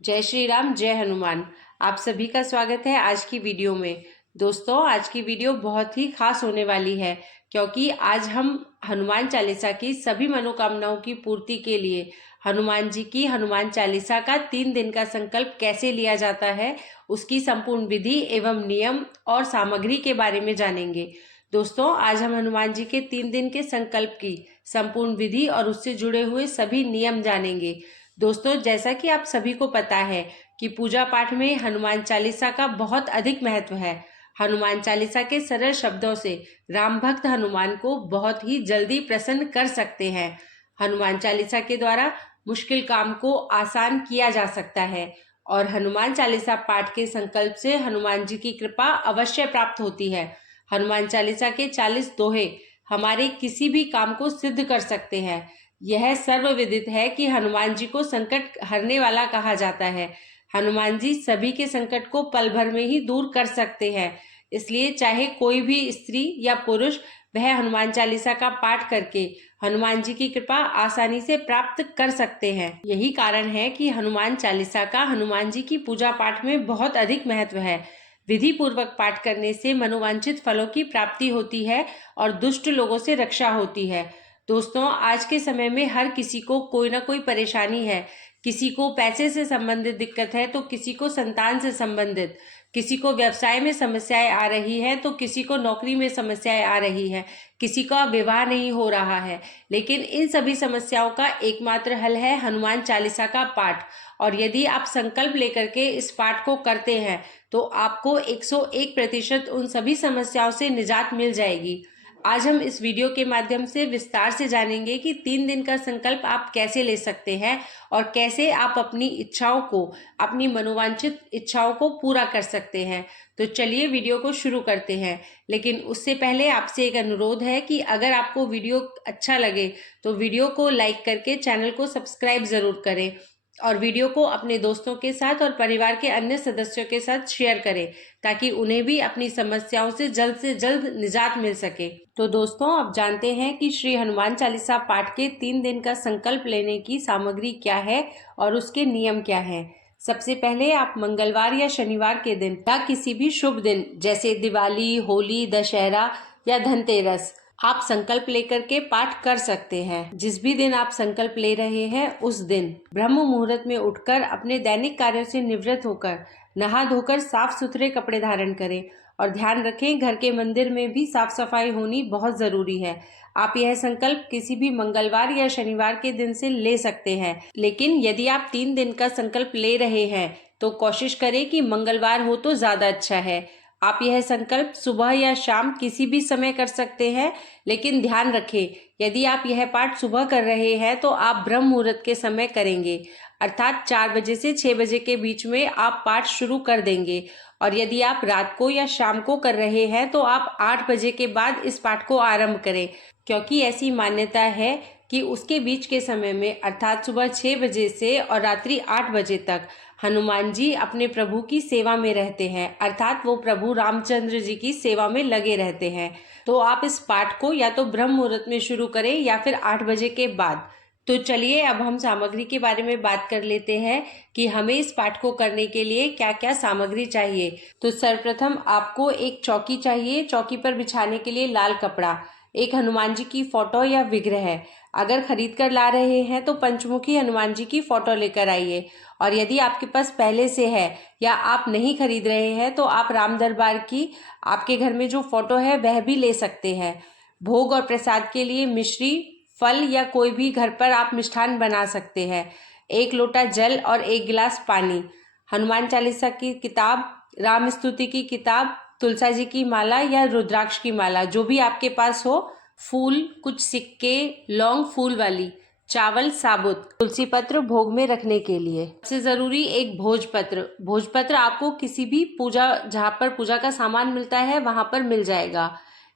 जय श्री राम, जय हनुमान। आप सभी का स्वागत है आज की वीडियो में। दोस्तों, आज की वीडियो बहुत ही खास होने वाली है क्योंकि आज हम हनुमान चालीसा की सभी मनोकामनाओं की पूर्ति के लिए हनुमान जी की हनुमान चालीसा का 3 दिन का संकल्प कैसे लिया जाता है, उसकी संपूर्ण विधि एवं नियम और सामग्री के बारे में जानेंगे। दोस्तों, आज हम हनुमान जी के 3 दिन के संकल्प की संपूर्ण विधि और उससे जुड़े हुए सभी नियम जानेंगे। दोस्तों, जैसा कि आप सभी को पता है कि पूजा पाठ में हनुमान चालीसा का बहुत अधिक महत्व है। हनुमान चालीसा के सरल शब्दों से राम भक्त हनुमान को बहुत ही जल्दी प्रसन्न कर सकते हैं। हनुमान चालीसा के द्वारा मुश्किल काम को आसान किया जा सकता है और हनुमान चालीसा पाठ के संकल्प से हनुमान जी की कृपा अवश्य प्राप्त होती है। हनुमान चालीसा के 40 दोहे हमारे किसी भी काम को सिद्ध कर सकते हैं। यह सर्वविदित है कि हनुमान जी को संकट हरने वाला कहा जाता है। हनुमान जी सभी के संकट को पल भर में ही दूर कर सकते हैं। इसलिए चाहे कोई भी स्त्री या पुरुष, वह हनुमान चालीसा का पाठ करके हनुमान जी की कृपा आसानी से प्राप्त कर सकते हैं। यही कारण है कि हनुमान चालीसा का हनुमान जी की पूजा पाठ में बहुत अधिक महत्व है। विधि पूर्वक पाठ करने से मनोवांछित फलों की प्राप्ति होती है और दुष्ट लोगों से रक्षा होती है। दोस्तों, आज के समय में हर किसी को कोई ना कोई परेशानी है। किसी को पैसे से संबंधित दिक्कत है तो किसी को संतान से संबंधित, किसी को व्यवसाय में समस्याएं आ रही है तो किसी को नौकरी में समस्याएं आ रही है, किसी का विवाह नहीं हो रहा है। लेकिन इन सभी समस्याओं का एकमात्र हल है हनुमान चालीसा का पाठ। और यदि आप संकल्प लेकर के इस पाठ को करते हैं तो आपको 101% उन सभी समस्याओं से निजात मिल जाएगी। आज हम इस वीडियो के माध्यम से विस्तार से जानेंगे कि 3 दिन का संकल्प आप कैसे ले सकते हैं और कैसे आप अपनी इच्छाओं को, अपनी मनोवांछित इच्छाओं को पूरा कर सकते हैं। तो चलिए वीडियो को शुरू करते हैं। लेकिन उससे पहले आपसे एक अनुरोध है कि अगर आपको वीडियो अच्छा लगे तो वीडियो को लाइक करके चैनल को सब्सक्राइब जरूर करें और वीडियो को अपने दोस्तों के साथ और परिवार के अन्य सदस्यों के साथ शेयर करें ताकि उन्हें भी अपनी समस्याओं से जल्द निजात मिल सके। तो दोस्तों, अब जानते हैं कि श्री हनुमान चालीसा पाठ के 3 दिन का संकल्प लेने की सामग्री क्या है और उसके नियम क्या हैं। सबसे पहले आप मंगलवार या शनिवार के दिन या किसी भी शुभ दिन जैसे दिवाली, होली, दशहरा या धनतेरस आप संकल्प लेकर के पाठ कर सकते हैं। जिस भी दिन आप संकल्प ले रहे हैं उस दिन ब्रह्म मुहूर्त में उठकर अपने दैनिक कार्यों से निवृत्त होकर नहा धोकर साफ सुथरे कपड़े धारण करें और ध्यान रखें, घर के मंदिर में भी साफ सफाई होनी बहुत जरूरी है। आप यह संकल्प किसी भी मंगलवार या शनिवार के दिन से ले सकते हैं। लेकिन यदि आप 3 दिन का संकल्प ले रहे हैं तो कोशिश करें कि मंगलवार हो तो ज्यादा अच्छा है। आप यह संकल्प सुबह या शाम किसी भी समय कर सकते हैं, लेकिन ध्यान रखें, यदि आप यह पाठ सुबह कर रहे हैं तो आप ब्रह्म मुहूर्त के समय करेंगे, अर्थात 4 बजे से 6 बजे के बीच में आप पाठ शुरू कर देंगे। और यदि आप रात को या शाम को कर रहे हैं तो आप 8 बजे के बाद इस पाठ को आरंभ करें, क्योंकि ऐसी मान्यता है कि उसके बीच के समय में अर्थात सुबह 6 बजे से और रात्रि 8 बजे तक हनुमान जी अपने प्रभु की सेवा में रहते हैं, अर्थात वो प्रभु रामचंद्र जी की सेवा में लगे रहते हैं। तो आप इस पाठ को या तो ब्रह्म मुहूर्त में शुरू करें या फिर 8 बजे के बाद। तो चलिए अब हम सामग्री के बारे में बात कर लेते हैं कि हमें इस पाठ को करने के लिए क्या क्या सामग्री चाहिए। तो सर्वप्रथम आपको एक चौकी चाहिए। चौकी पर बिछाने के लिए लाल कपड़ा, एक हनुमान जी की फोटो या विग्रह है। अगर खरीद कर ला रहे हैं तो पंचमुखी हनुमान जी की फोटो लेकर आइए, और यदि आपके पास पहले से है या आप नहीं खरीद रहे हैं तो आप राम दरबार की आपके घर में जो फोटो है वह भी ले सकते हैं। भोग और प्रसाद के लिए मिश्री, फल या कोई भी घर पर आप मिष्ठान बना सकते हैं। 1 लोटा जल और 1 गिलास पानी, हनुमान चालीसा की किताब, राम स्तुति की किताब, तुलसा जी की माला या रुद्राक्ष की माला, जो भी आपके पास हो, फूल, कुछ सिक्के, लौंग फूल वाली, चावल साबुत, तुलसी पत्र भोग में रखने के लिए। सबसे जरूरी एक भोजपत्र। भोजपत्र आपको किसी भी पूजा, जहाँ पर पूजा का सामान मिलता है वहां पर मिल जाएगा।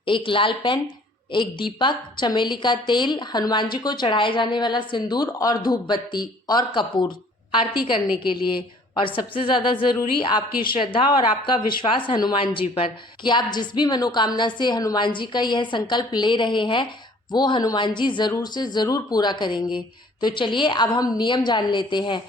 एक लाल पेन, एक दीपक, चमेली का तेल, हनुमान जी को चढ़ाए जाने वाला सिंदूर और धूप बत्ती और कपूर आरती करने के लिए। और सबसे ज्यादा जरूरी आपकी श्रद्धा और आपका विश्वास हनुमान जी पर कि आप जिस भी मनोकामना से हनुमान जी का यह संकल्प ले रहे हैं वो हनुमान जी जरूर से जरूर पूरा करेंगे। तो चलिए अब हम नियम जान लेते हैं।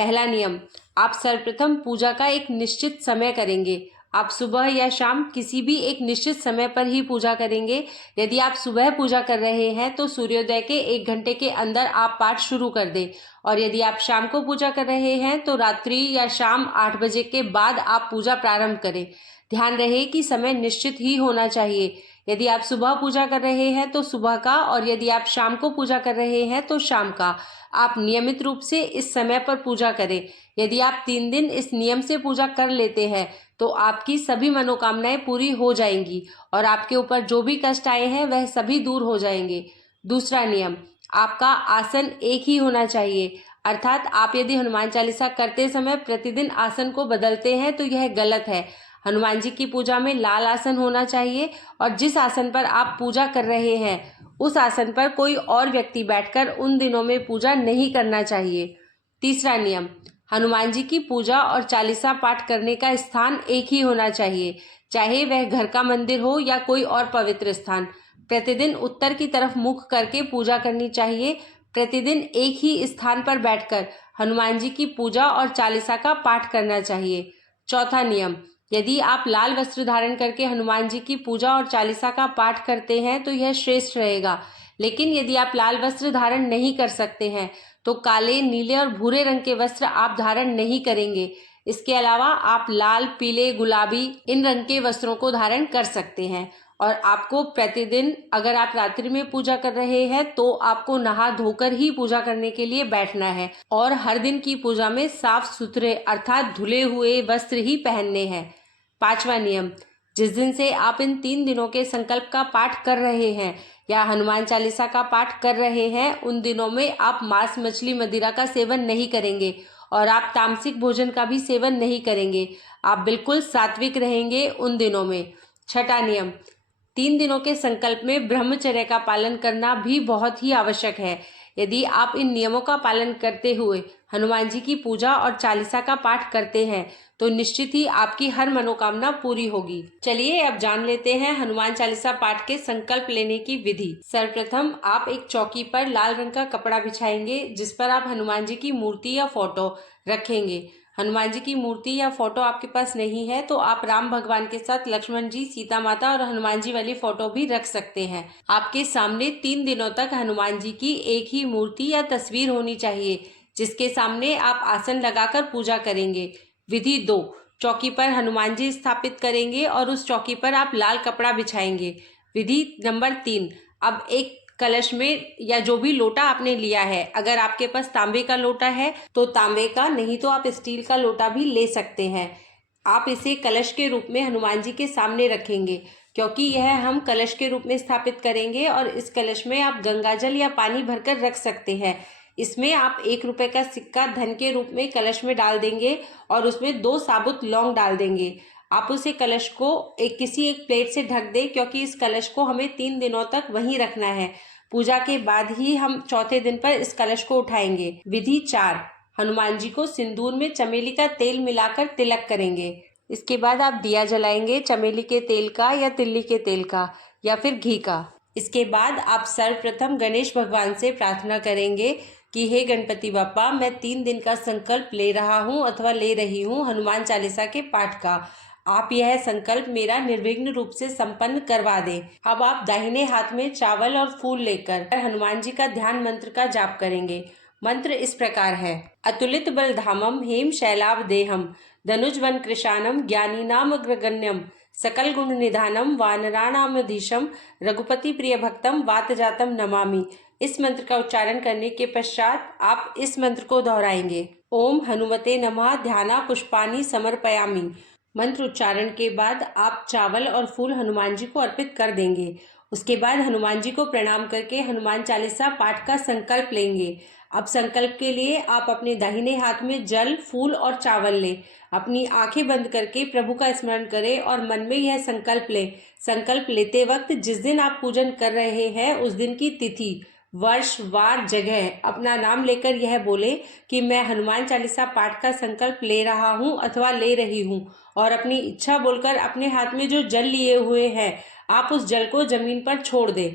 पहला नियम, आप सर्वप्रथम पूजा का एक निश्चित समय करेंगे। आप सुबह या शाम किसी भी एक निश्चित समय पर ही पूजा करेंगे। यदि आप सुबह पूजा कर रहे हैं तो सूर्योदय के 1 घंटे के अंदर आप पाठ शुरू कर दें, और यदि आप शाम को पूजा कर रहे हैं तो रात्रि या शाम 8 बजे के बाद आप पूजा प्रारंभ करें। ध्यान रहे कि समय निश्चित ही होना चाहिए। यदि आप सुबह पूजा कर रहे हैं तो सुबह का, और यदि आप शाम को पूजा कर रहे हैं तो शाम का। आप नियमित रूप से इस समय पर पूजा करें। यदि आप 3 दिन इस नियम से पूजा कर लेते हैं तो आपकी सभी मनोकामनाएं पूरी हो जाएंगी और आपके ऊपर जो भी कष्ट आए हैं वह सभी दूर हो जाएंगे। दूसरा नियम, आपका आसन एक ही होना चाहिए। अर्थात आप यदि हनुमान चालीसा करते समय प्रतिदिन आसन को बदलते हैं तो यह गलत है। हनुमान जी की पूजा में लाल आसन होना चाहिए, और जिस आसन पर आप पूजा कर रहे हैं उस आसन पर कोई और व्यक्ति बैठकर उन दिनों में पूजा नहीं करना चाहिए। तीसरा नियम, हनुमान जी की पूजा और चालीसा पाठ करने का स्थान एक ही होना चाहिए, चाहे वह घर का मंदिर हो या कोई और पवित्र स्थान। प्रतिदिन उत्तर की तरफ मुख करके पूजा करनी चाहिए। प्रतिदिन एक ही स्थान पर बैठकर हनुमान जी की पूजा और चालीसा का पाठ करना चाहिए। चौथा नियम, यदि आप लाल वस्त्र धारण करके हनुमान जी की पूजा और चालीसा का पाठ करते हैं तो यह श्रेष्ठ रहेगा। लेकिन यदि आप लाल वस्त्र धारण नहीं कर सकते हैं तो काले, नीले और भूरे रंग के वस्त्र आप धारण नहीं करेंगे। इसके अलावा आप लाल, पीले, गुलाबी इन रंग के वस्त्रों को धारण कर सकते हैं। और आपको प्रतिदिन, अगर आप रात्रि में पूजा कर रहे हैं तो आपको नहा धोकर ही पूजा करने के लिए बैठना है, और हर दिन की पूजा में साफ सुथरे अर्थात धुले हुए वस्त्र ही पहनने हैं। पांचवा नियम, जिस दिन से आप इन 3 दिनों के संकल्प का पाठ कर रहे हैं या हनुमान चालीसा का पाठ कर रहे हैं, उन दिनों में आप मांस, मछली, मदिरा का सेवन नहीं करेंगे और आप तामसिक भोजन का भी सेवन नहीं करेंगे। आप बिल्कुल सात्विक रहेंगे उन दिनों में। छठा नियम, 3 दिनों के संकल्प में ब्रह्मचर्य का पालन करना भी बहुत ही आवश्यक है। यदि आप इन नियमों का पालन करते हुए हनुमान जी की पूजा और चालीसा का पाठ करते हैं तो निश्चित ही आपकी हर मनोकामना पूरी होगी। चलिए अब जान लेते हैं हनुमान चालीसा पाठ के संकल्प लेने की विधि। सर्वप्रथम आप एक चौकी पर लाल रंग का कपड़ा बिछाएंगे जिस पर आप हनुमान जी की मूर्ति या फोटो रखेंगे। हनुमान जी की मूर्ति या फोटो आपके पास नहीं है तो आप राम भगवान के साथ लक्ष्मण जी, सीता माता और हनुमान जी वाली फोटो भी रख सकते हैं। आपके सामने 3 दिनों तक हनुमान जी की एक ही मूर्ति या तस्वीर होनी चाहिए जिसके सामने आप आसन लगाकर पूजा करेंगे। विधि 2, चौकी पर हनुमान जी स्थापित करेंगे और उस चौकी पर आप लाल कपड़ा बिछाएंगे। विधि नंबर 3, अब एक कलश में या जो भी लोटा आपने लिया है, अगर आपके पास तांबे का लोटा है तो तांबे का, नहीं तो आप स्टील का लोटा भी ले सकते हैं। आप इसे कलश के रूप में हनुमान जी के सामने रखेंगे क्योंकि यह हम कलश के रूप में स्थापित करेंगे, और इस कलश में आप गंगा जल या पानी भरकर रख सकते हैं। इसमें आप 1 रुपए का सिक्का धन के रूप में कलश में डाल देंगे और उसमें 2 साबुत लौंग डाल देंगे। आप उसे कलश को किसी एक प्लेट से ढक दें क्योंकि इस कलश को हमें 3 दिनों तक वहीं रखना है। पूजा के बाद ही हम चौथे दिन पर इस कलश को उठाएंगे। विधि 4, हनुमान जी को सिंदूर में चमेली का तेल मिलाकर तिलक करेंगे। इसके बाद आप दिया जलाएंगे चमेली के तेल का या तिल्ली के तेल का या फिर घी का। इसके बाद आप सर्वप्रथम गणेश भगवान से प्रार्थना करेंगे कि हे गणपति बाप्पा, मैं 3 दिन का संकल्प ले रहा हूँ अथवा ले रही हूँ हनुमान चालीसा के पाठ का। आप यह संकल्प मेरा निर्विघ्न रूप से संपन्न करवा दें। अब आप दाहिने हाथ में चावल और फूल लेकर हनुमान जी का ध्यान मंत्र का जाप करेंगे। मंत्र इस प्रकार है: अतुलित बलधामम हेम शैलाभ देहम धनुज वन कृशानम ज्ञानीनाम अग्रगण्यम सकल गुण निधानम वानराणामधीशम रघुपति प्रिय भक्तम वात जातम नमामि। इस मंत्र का उच्चारण करने के पश्चात आप इस मंत्र को दोहराएंगे: ओम हनुमते नमः ध्याना पुष्पानि समर्पयामि। मंत्र उच्चारण के बाद आप चावल और फूल हनुमान जी को अर्पित कर देंगे। उसके बाद हनुमान जी को प्रणाम करके हनुमान चालीसा पाठ का संकल्प लेंगे। अब संकल्प के लिए आप अपने दाहिने हाथ में जल, फूल और चावल लें। अपनी आंखें बंद करके प्रभु का स्मरण करें और मन में यह संकल्प लें। संकल्प लेते वक्त जिस दिन आप पूजन कर रहे हैं उस दिन की तिथि, वर्ष, वार, जगह अपना नाम लेकर यह बोले कि मैं हनुमान चालीसा पाठ का संकल्प ले रहा हूँ अथवा ले रही हूँ, और अपनी इच्छा बोलकर अपने हाथ में जो जल लिए हुए हैं आप उस जल को जमीन पर छोड़ दें।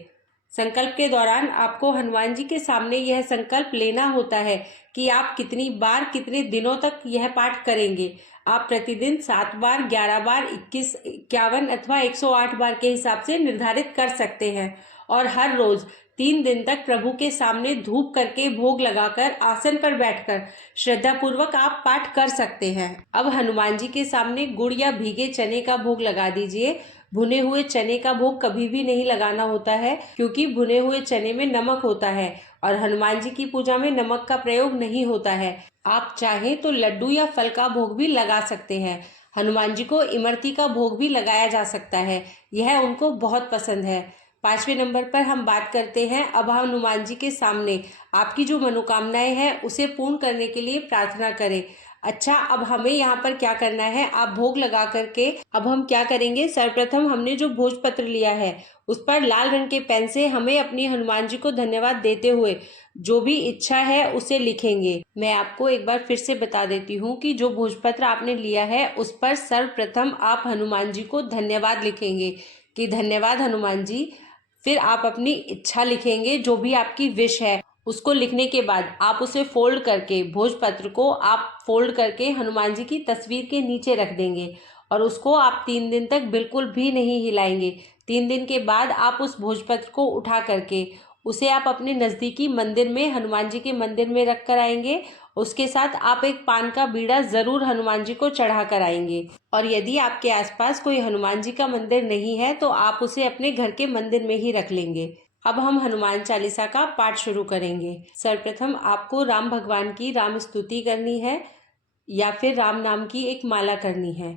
संकल्प के दौरान आपको हनुमान जी के सामने यह संकल्प लेना होता है कि आप कितनी बार कितने दिनों तक यह पाठ करेंगे। आप प्रतिदिन 7 बार, 11 बार, 21, 51 अथवा 108 बार के हिसाब से निर्धारित कर सकते हैं और हर रोज 3 दिन तक प्रभु के सामने धूप करके भोग लगाकर आसन पर बैठकर श्रद्धा पूर्वक आप पाठ कर सकते हैं। अब हनुमान जी के सामने गुड़ या भीगे चने का भोग लगा दीजिए। भुने हुए चने का भोग कभी भी नहीं लगाना होता है, क्योंकि भुने हुए चने में नमक होता है और हनुमान जी की पूजा में नमक का प्रयोग नहीं होता है। आप चाहें तो लड्डू या फल का भोग भी लगा सकते हैं। हनुमान जी को इमरती का भोग भी लगाया जा सकता है, यह उनको बहुत पसंद है। 5वें नंबर पर हम बात करते हैं अब हनुमान जी के सामने आपकी जो मनोकामनाएं हैं उसे पूर्ण करने के लिए प्रार्थना करें। अच्छा, अब हमें यहाँ पर क्या करना है, आप भोग लगा करके अब हम क्या करेंगे, सर्वप्रथम हमने जो भोजपत्र लिया है उस पर लाल रंग के पेन से हमें अपनी हनुमान जी को धन्यवाद देते हुए जो भी इच्छा है उसे लिखेंगे। मैं आपको एक बार फिर से बता देती हूँ कि जो भोजपत्र आपने लिया है उस पर सर्वप्रथम आप हनुमान जी को धन्यवाद लिखेंगे कि धन्यवाद हनुमान जी। फिर आप अपनी इच्छा लिखेंगे, जो भी आपकी विश है। उसको लिखने के बाद आप उसे फोल्ड करके, भोजपत्र को आप फोल्ड करके हनुमान जी की तस्वीर के नीचे रख देंगे और उसको आप 3 दिन तक बिल्कुल भी नहीं हिलाएंगे। 3 दिन के बाद आप उस भोजपत्र को उठा करके उसे आप अपने नज़दीकी मंदिर में, हनुमान जी के मंदिर में रख कर आएंगे। उसके साथ आप एक पान का बीड़ा ज़रूर हनुमान जी को चढ़ा कर आएंगे। और यदि आपके आसपास कोई हनुमान जी का मंदिर नहीं है तो आप उसे अपने घर के मंदिर में ही रख लेंगे। अब हम हनुमान चालीसा का पाठ शुरू करेंगे। सर्वप्रथम आपको राम भगवान की राम स्तुति करनी है या फिर राम नाम की एक माला करनी है।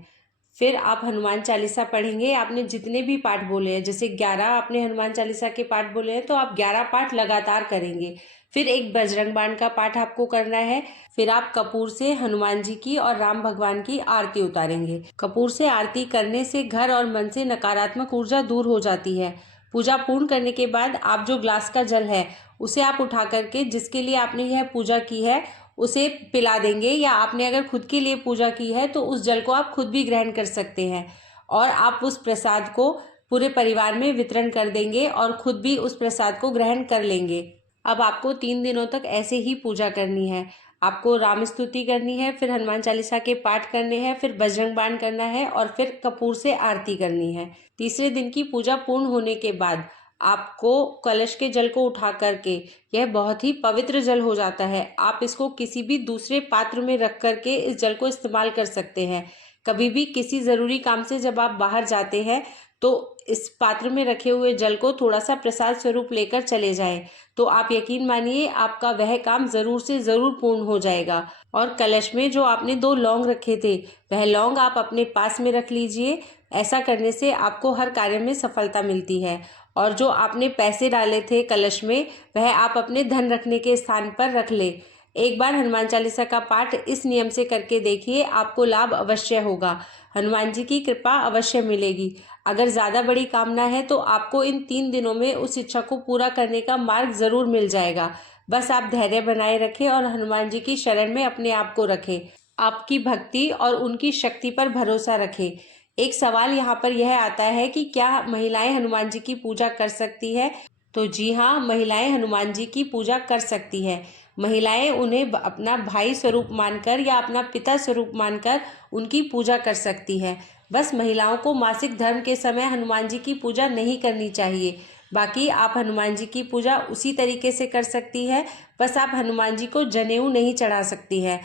फिर आप हनुमान चालीसा पढ़ेंगे। आपने जितने भी पाठ बोले हैं, जैसे 11 आपने हनुमान चालीसा के पाठ बोले हैं तो आप 11 पाठ लगातार करेंगे। फिर एक बजरंग बाण का पाठ आपको करना है। फिर आप कपूर से हनुमान जी की और राम भगवान की आरती उतारेंगे। कपूर से आरती करने से घर और मन से नकारात्मक ऊर्जा दूर हो जाती है। पूजा पूर्ण करने के बाद आप जो ग्लास का जल है उसे आप उठा करके जिसके लिए आपने यह पूजा की है उसे पिला देंगे, या आपने अगर खुद के लिए पूजा की है तो उस जल को आप खुद भी ग्रहण कर सकते हैं और आप उस प्रसाद को पूरे परिवार में वितरण कर देंगे और खुद भी उस प्रसाद को ग्रहण कर लेंगे। अब आपको 3 दिनों तक ऐसे ही पूजा करनी है। आपको राम स्तुति करनी है, फिर हनुमान चालीसा के पाठ करने हैं, फिर बजरंग बाण करना है और फिर कपूर से आरती करनी है। तीसरे दिन की पूजा पूर्ण होने के बाद आपको कलश के जल को उठा करके, यह बहुत ही पवित्र जल हो जाता है, आप इसको किसी भी दूसरे पात्र में रख करके इस जल को इस्तेमाल कर सकते हैं। कभी भी किसी ज़रूरी काम से जब आप बाहर जाते हैं तो इस पात्र में रखे हुए जल को थोड़ा सा प्रसाद स्वरूप लेकर चले जाएं, तो आप यकीन मानिए आपका वह काम ज़रूर से ज़रूर पूर्ण हो जाएगा। और कलश में जो आपने 2 लौंग रखे थे वह लौंग आप अपने पास में रख लीजिए। ऐसा करने से आपको हर कार्य में सफलता मिलती है। और जो आपने पैसे डाले थे कलश में वह आप अपने धन रखने के स्थान पर रख ले। एक बार हनुमान चालीसा का पाठ इस नियम से करके देखिए, आपको लाभ अवश्य होगा, हनुमान जी की कृपा अवश्य मिलेगी। अगर ज़्यादा बड़ी कामना है तो आपको इन 3 दिनों में उस इच्छा को पूरा करने का मार्ग ज़रूर मिल जाएगा। बस आप धैर्य बनाए रखें और हनुमान जी की शरण में अपने आप को रखें। आपकी भक्ति और उनकी शक्ति पर भरोसा रखें। एक सवाल यहाँ पर यह आता है कि क्या महिलाएं हनुमान जी की पूजा कर सकती है? तो जी हाँ, महिलाएं हनुमान जी की पूजा कर सकती हैं। महिलाएं उन्हें अपना भाई स्वरूप मानकर या अपना पिता स्वरूप मानकर उनकी पूजा कर सकती हैं। बस महिलाओं को मासिक धर्म के समय हनुमान जी की पूजा नहीं करनी चाहिए। बाकी आप हनुमान जी की पूजा उसी तरीके से कर सकती है, बस आप हनुमान जी को जनेऊ नहीं चढ़ा सकती हैं।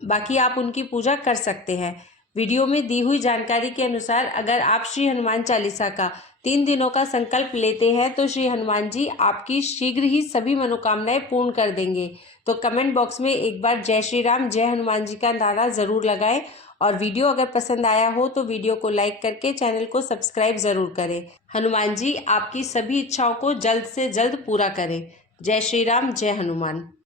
बाकी आप उनकी पूजा कर सकते हैं। वीडियो में दी हुई जानकारी के अनुसार अगर आप श्री हनुमान चालीसा का 3 दिनों का संकल्प लेते हैं तो श्री हनुमान जी आपकी शीघ्र ही सभी मनोकामनाएं पूर्ण कर देंगे। तो कमेंट बॉक्स में एक बार जय श्री राम, जय हनुमान जी का नारा ज़रूर लगाएं और वीडियो अगर पसंद आया हो तो वीडियो को लाइक करके चैनल को सब्सक्राइब ज़रूर करें। हनुमान जी आपकी सभी इच्छाओं को जल्द से जल्द पूरा करें। जय श्री राम, जय हनुमान।